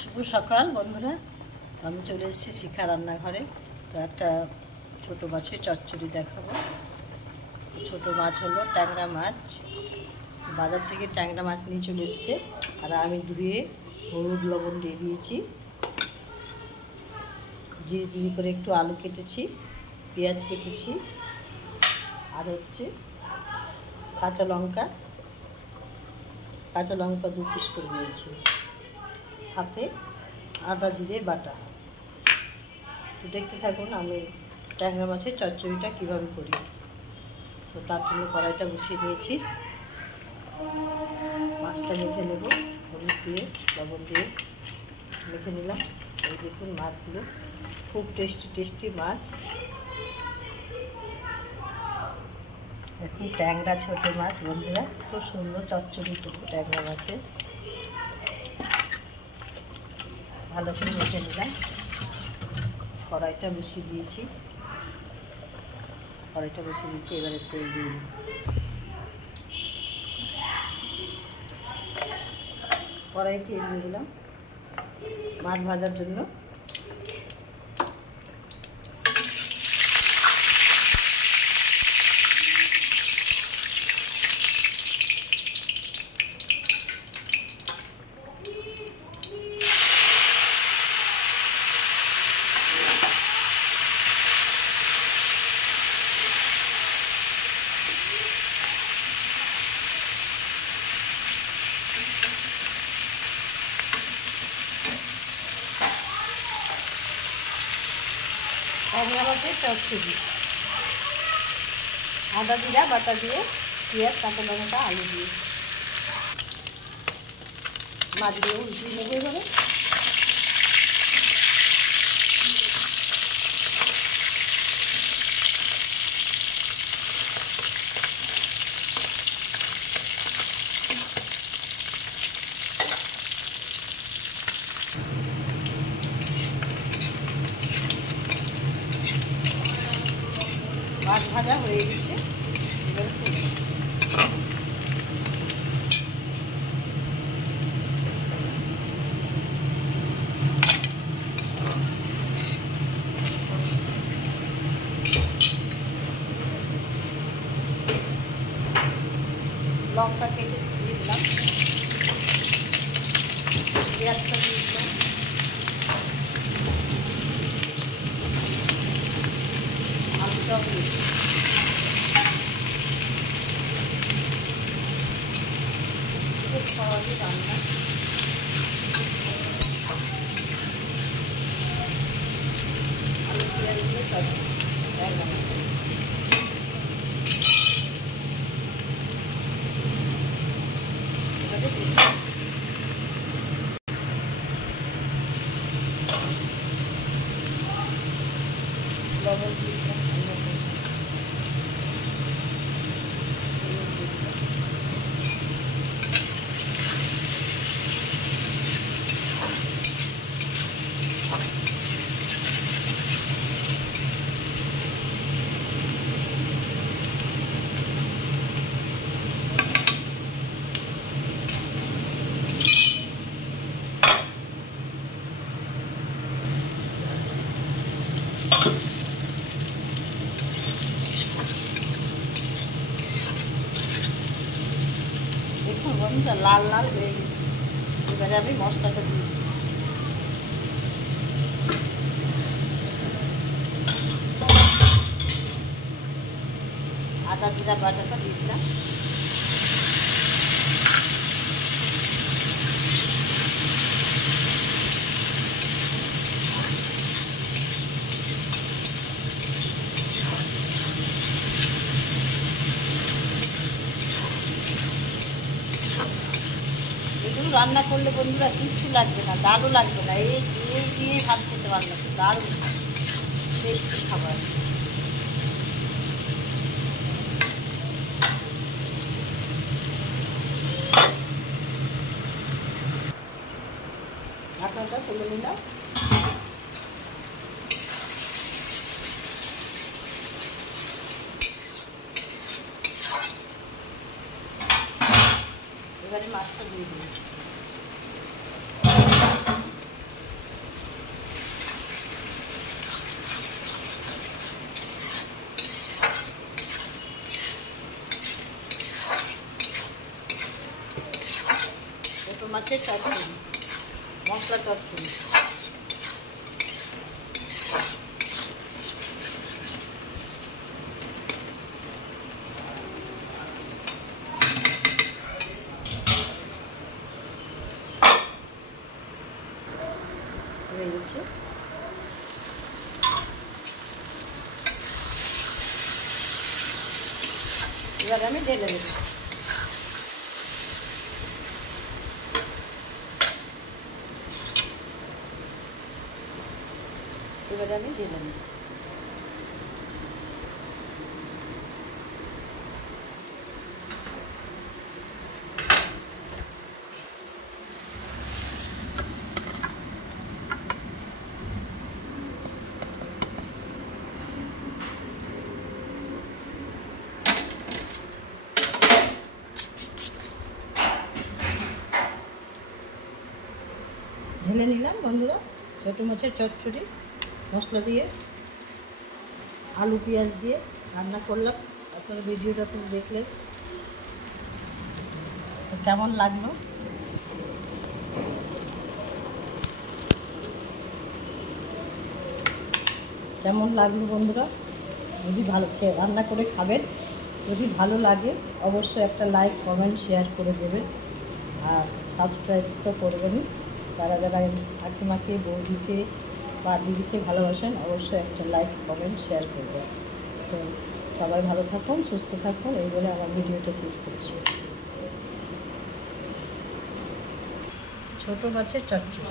শুভ সকাল বন্ধুরা। আমি চলে এসেছি শিখা রান্নাঘরে। তো একটা ছোটো মাছের চচ্চড়ি দেখাবো। ছোটো মাছ হলো ট্যাংরা মাছ। বাজার থেকে ট্যাংরা মাছ নিয়ে চলে এসছে, আর আমি ধুয়ে হলুদ লবণ দিয়ে দিয়েছি। জিরি জিরি করে একটু আলু কেটেছি, পেঁয়াজ কেটেছি, আর হচ্ছে কাঁচা লঙ্কা 2 পিস করে নিয়েছি, সাথে আদা জিরে বাটা। তো দেখতে থাকুন আমি ট্যাংরা মাছের চচ্চড়িটা কীভাবে করি। তো তার জন্য কড়াইটা বসিয়ে নিয়েছি। মাছটা মেখে নেব, হলুদ দিয়ে লবণ দিয়ে মেখে নিলাম। এই দেখুন মাছগুলো খুব টেস্টি মাছ। দেখুন ট্যাংরা ছোটো মাছ বন্ধুরা, খুব সুন্দর চচ্চড়ি করবো ট্যাংরা মাছে। ভালো করে মেখে নিলাম। কড়াইটা বসিয়ে দিয়েছি, এবারে তেল দিয়ে দিই। কড়াই তেল দিয়ে দিলাম মাছ ভাজার জন্য। ট্যাংরা মাছের চচ্চড়ি আদা জিরা বাটা দিয়ে, পেঁয়াজ কাঁচা লঙ্কা আলু দিয়ে মাছ দিয়ে উল্টিয়ে নেবে। এবারে মাছ ভাজা হয়ে গেছে। লঙ্কা কেটে দিয়ে দিলাম, পেঁয়াজটা দিয়ে দিলাম, আলুটাও দিয়ে দিলাম। খুব সহজে রান্না। আলু পেঁয়াজ দিয়ে লবণ দিয়ে দেখুন বন্ধুরা লাল লাল হয়ে গেছে। এবারে আমি মশলাটা দিয়ে দিই। আদা জিরা বাটাটা দিয়ে দিলাম, রান্না করলে বন্ধুরা কিচ্ছু লাগবে না, ডালও লাগবে না, এই দিয়ে ভাত খেতে পারবে, দারুণ টেস্টি খাবার। ঢাকাটা তুলে নিলাম। এবারে মাছটা দিয়ে দিয়েছি। ছোটো মাছের চচ্চড়ি, মশলা চচ্চড়ি। হয়ে গেছে। এবার আমি ঢেলে দেব। এবারে আমি ঢেলে নেব। ঢেলে নিলাম বন্ধুরা ছোটো মাছের চচ্চড়ি মশলা দিয়ে, আলু পেঁয়াজ দিয়ে রান্না করলাম। আপনারা ভিডিওটা তো দেখলেন, কেমন লাগলো বন্ধুরা? যদি ভালো রান্না করে খাবেন, যদি ভালো লাগে অবশ্যই একটা লাইক কমেন্ট শেয়ার করে দেবেন, আর সাবস্ক্রাইব তো করবেনই। যারা যারা কাকিমাকে বৌদিকে বা দিদিকে ভালোবাসেন অবশ্যই একটা লাইক কমেন্ট শেয়ার করবেন। তো সবাই ভালো থাকুন, সুস্থ থাকুন, এই বলে আমার ভিডিওটা শেষ করছি। ছোটো মাছের চচ্চড়ি।